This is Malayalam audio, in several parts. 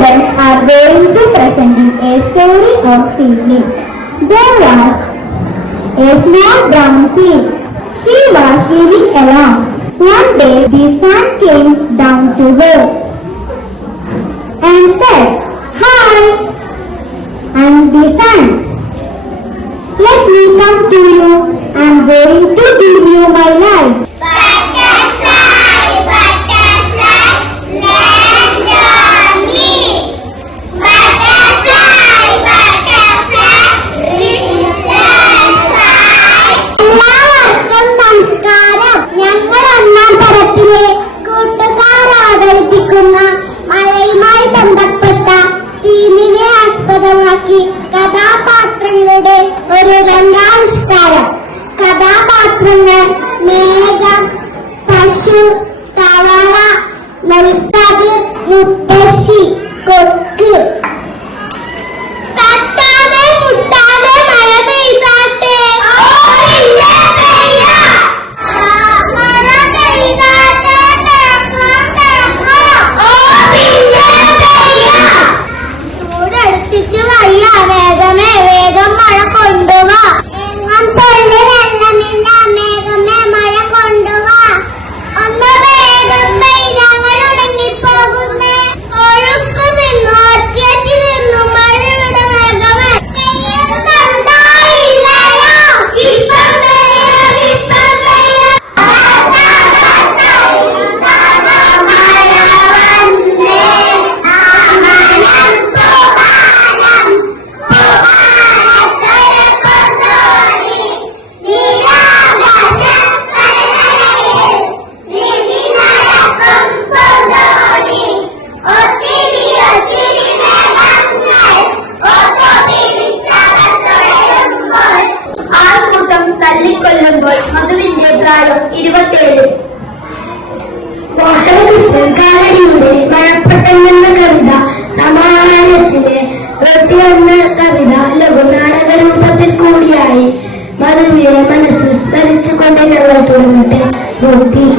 children are going to present you a story of seedling. There was a small brown seed. She was living alone. One day the sun came down to Thrissur കവാട മൽക്കാട് Oh, okay.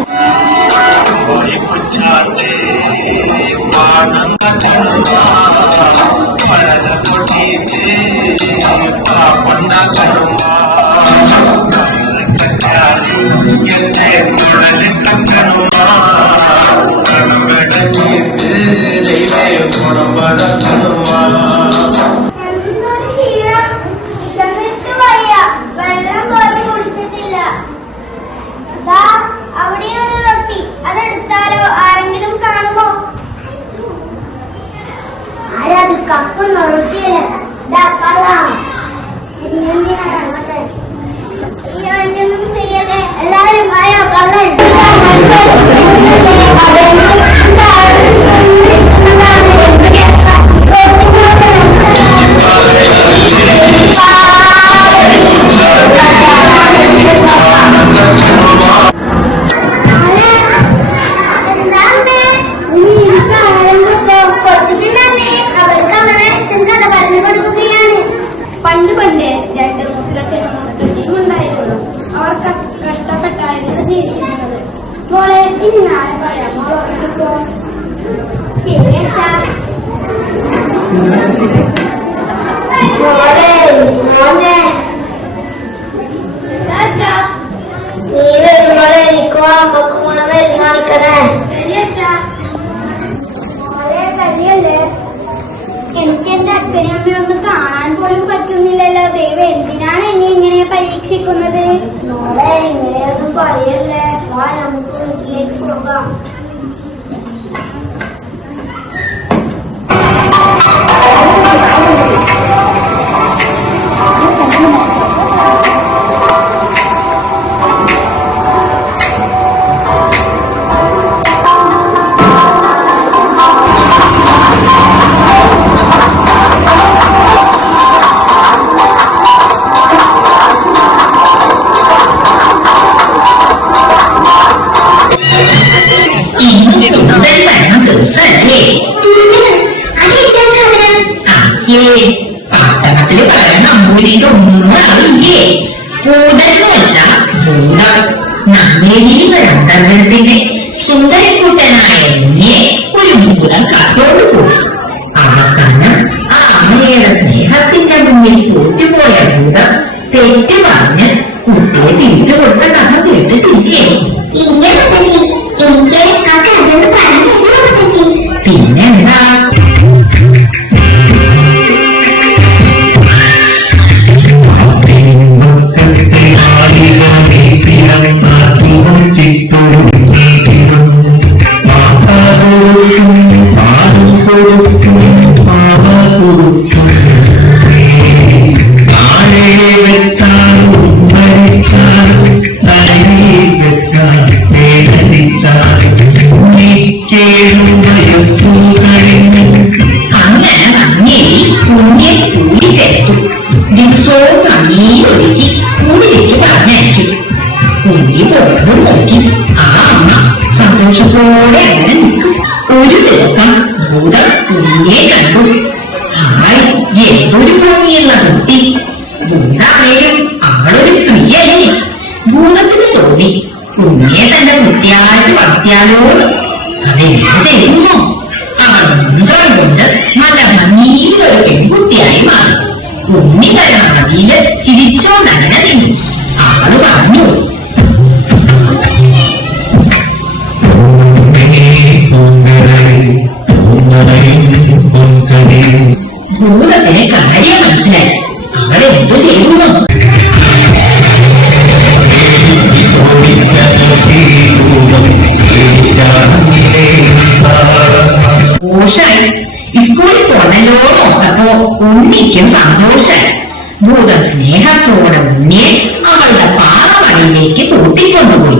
ഇനി നാളെ പറയാം മോൾ ഉറങ്ങിക്കോ ശരി നീ വരുമ്പോഴേ എനിക്കും അമ്മക്കും കൂടെ മരുന്നാണിക്കണേ എനിക്ക് എന്റെ അച്ഛനും അമ്മയും ഒന്ന് കാണാൻ പോലും പറ്റുന്നില്ലല്ലോ ദൈവം എന്തിനാണ് എന്നെ ഇങ്ങനെ പരീക്ഷിക്കുന്നത് ഇങ്ങനെയൊന്നും പറയല്ലേ? 我也不 năm, tôi. ഇല്ലേ കട്ടക്കത്തിൽ പറയുന്ന നമ്പൂരിന്റെ ഒന്നും അതില്ലേ ഭൂതം വെച്ചാ ഭൂതം നമ്മേരി വരാന്തരത്തിന്റെ സുന്ദരക്കൂട്ടനായ എന്നെ ഒരു ഭൂതം കാത്തോട് പോയി അവസാനം ആ അമ്മയുടെ സ്നേഹത്തിന്റെ മുന്നിൽ തോറ്റുപോയ ഭൂതം തെറ്റു പറഞ്ഞ് കുട്ടിയെ തിരിച്ചു കൊടുത്ത കഥ കേട്ടിട്ടില്ലേ ഇല്ല എനിക്ക് ആ കഥ പറഞ്ഞു പിന്നെന്താ കുഞ്ഞി ആ അമ്മ സന്തോഷത്തോടെ അങ്ങനെ നിൽക്കും ഒരു ദിവസം ഭൂതം കണ്ടു ഹായ് എന്തൊരു ഭംഗിയുള്ള കുട്ടി ഭൂതാണേലും അവളൊരു സ്ത്രീയല്ലേ ഭൂതത്തിന് തോന്നി കുഞ്ഞിയെ തന്റെ കുട്ടിയായിട്ട് വളർത്തിയാലോ അതെന്താ ചെയ്യുന്നു അവൾ മന്ത്രം കൊണ്ട് നല്ല ഭംഗിയിലൊരു പെൺകുട്ടിയായി മാറി ഉണ്ണി തരണ മതിയിൽ ചിരിച്ചോണ്ടങ്ങനെ നിന്നു ഭൂതത്തിന് കാര്യം മനസ്സിലായി അവൾ എന്തു ചെയ്യുന്നു ഘോഷായി സ്കൂളിൽ പോണല്ലോ നോക്കപ്പോ ഉണ്ണിക്കും സന്തോഷായി ഭൂതം സ്നേഹത്തോടെ ഉണ്ണിയെ അവളുടെ പാറമണിയിലേക്ക് കൂട്ടിക്കൊണ്ടുപോയി.